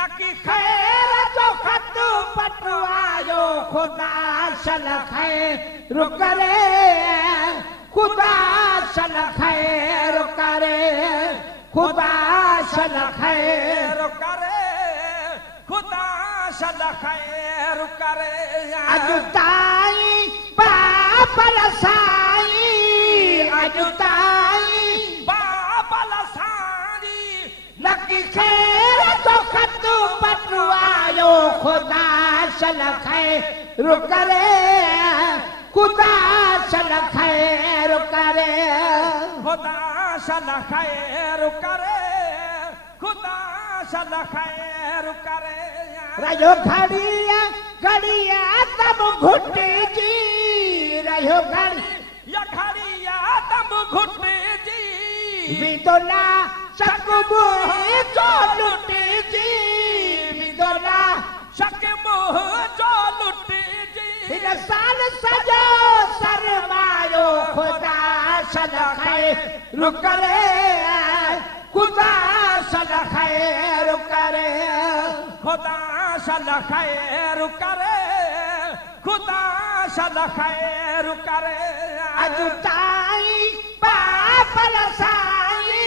नक्की खैर जो खत पटवायो खुदा सल खैर करे खुदा सल खैर करे खुदा सल खैर करे खुदा सल खैर करे अजुताई बाबल साई अजुताई बाबल साई नक्की खैर तो खत पटवायो खुदा सल खैर करे खुदा सल खैर करे खुदा सल खैर करे खुदा सल खैर करे रहो घड़िया घड़िया तब घुटे जी रहो घड़िया तब घुटे जी विदोला सकबो जो लुटे जी विदोला सकबो जो लुटे जी साल सजो सरमायो खुदा सल खैर करे खुदा सल खैर करे खुदा सल खैर करे खुदा सल खैर करे अजुताई बाबल साई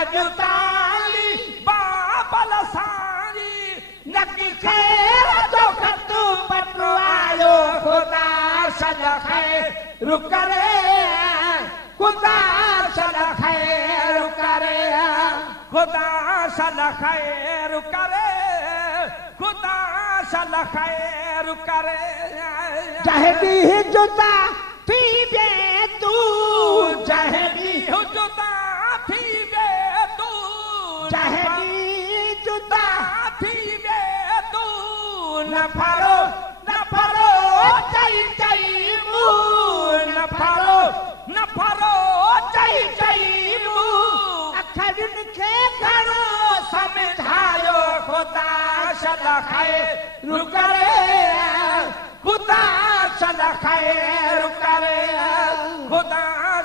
अजुताई बाबल साई नक्की खैर जो खत पटवायो खुदा सल खैर करे खुदा सल खैर करे खुदा सल खैर करे खुदा सल खैर करे जहदी जुदा थी बे तू जहदी जुदा थी बे तू जहदी जुदा थी बे तू न फरो चई चई मू न फरो चई चई मू अखरन के घणो समझायो खुदा सल खैर करे खुदा सल खैर करे खुदा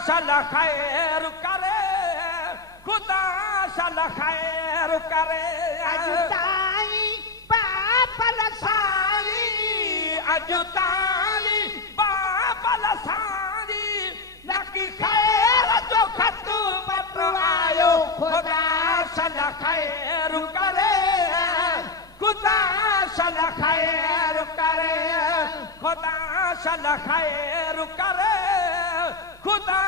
सल खैर करे खुदा सल खैर करे अजुताई बाबल साई अजुताई बाबल साई नक्की खैर जो खत पटवायो खुदा सल खैर करे खुदा सल खैर करे खुदा सल खैर करे खुदा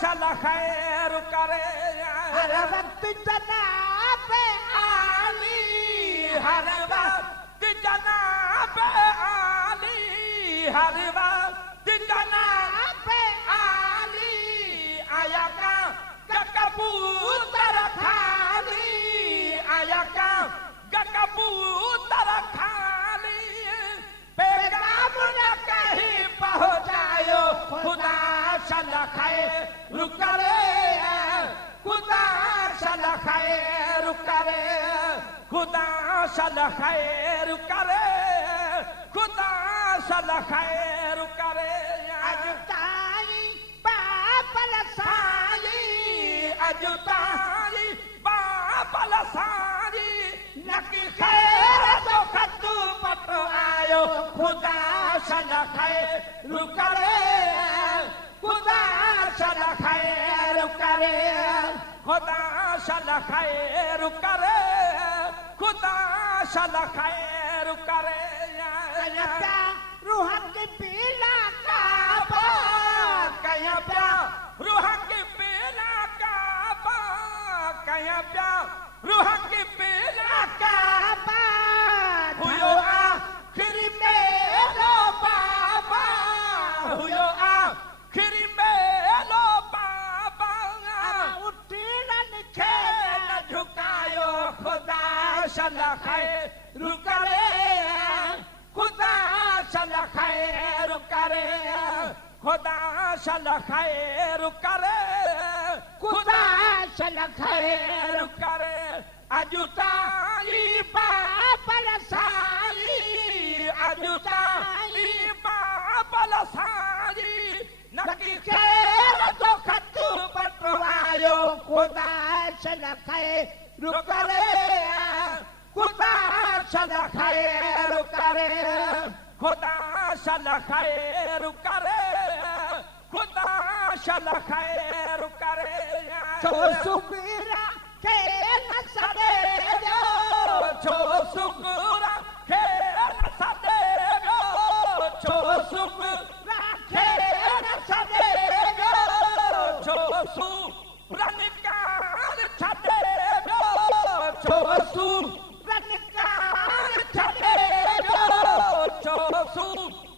सल खैर करे हर वक्त जनाब आली हर वक्त जनाब आली हर वक्त जनाब आली आया का कबूतर खाली आया का कबूतर खाली पैगाम न कहीं पहुँचायो खुदा सल खैर करे खुदा सल खैर करे खुदा सल खैर करे खुदा सल खैर करे अजुताई बाबल साई अजुताई बाबल साई नक्की खैर तो खत पटवायो खुदा सल खैर करे खुदा सल खैर करे खुदा सल खैर करे खुदा सल खैर करे रूह की पीला काबा कया प्या रूह की पीला काबा कया प्या रूह की पीला काबा हुयो आखिर मेलो बाबा हुयो आखिर मेलो बाबा उठिलन खे न झुकायो खुदा सल खैर करे खुदा सल खैर करे खुदा सल खैर करे खुदा सल खैर करे अजुताई बाबल साई अजुताई बाबल साई नक्की खैर तो खत पटवायो खुदा सल खैर करे खुदा सदा खैर करे खुदा सदा खैर करे खुदा सदा खैर करे जो सुकरा के न सदे जो सुकरा के न सदे जो सुकरा के न सदे जो सुरनिकार छदे जो सुरनिकार छदे जो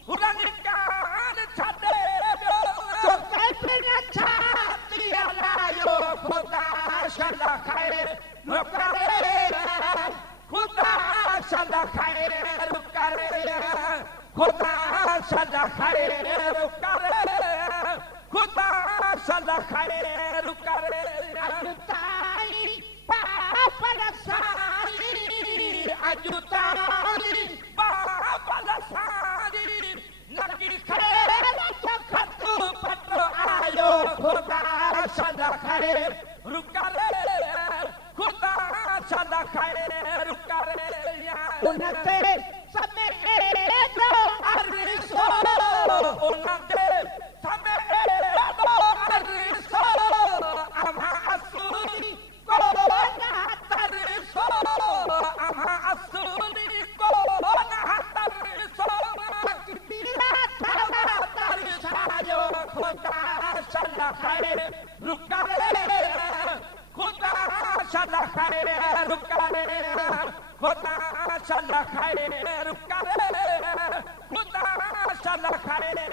सुरनिकार छदे जो कैफिन छाती लायो खुदा सदा खैर करे खुदा सदा खैर करे खुदा सदा खैर करे खुदा सदा खैर करे अजुताई पापल सारी अजुताई पापल सारी नकी खैर तो खतु पत्र आयो खुदा सदा खैर करे खुदा सदा खैर करे उनके समय दो अरिसो उनके समय दो अरिसो अमा असुरी को ना तरिसो अमा असुरी को ना तरिसो बिना थारा तरिसायो खुदा सदा खैर करे खुदा सदा खैर करे खुदा सदा खैर करे खुदा सदा खैर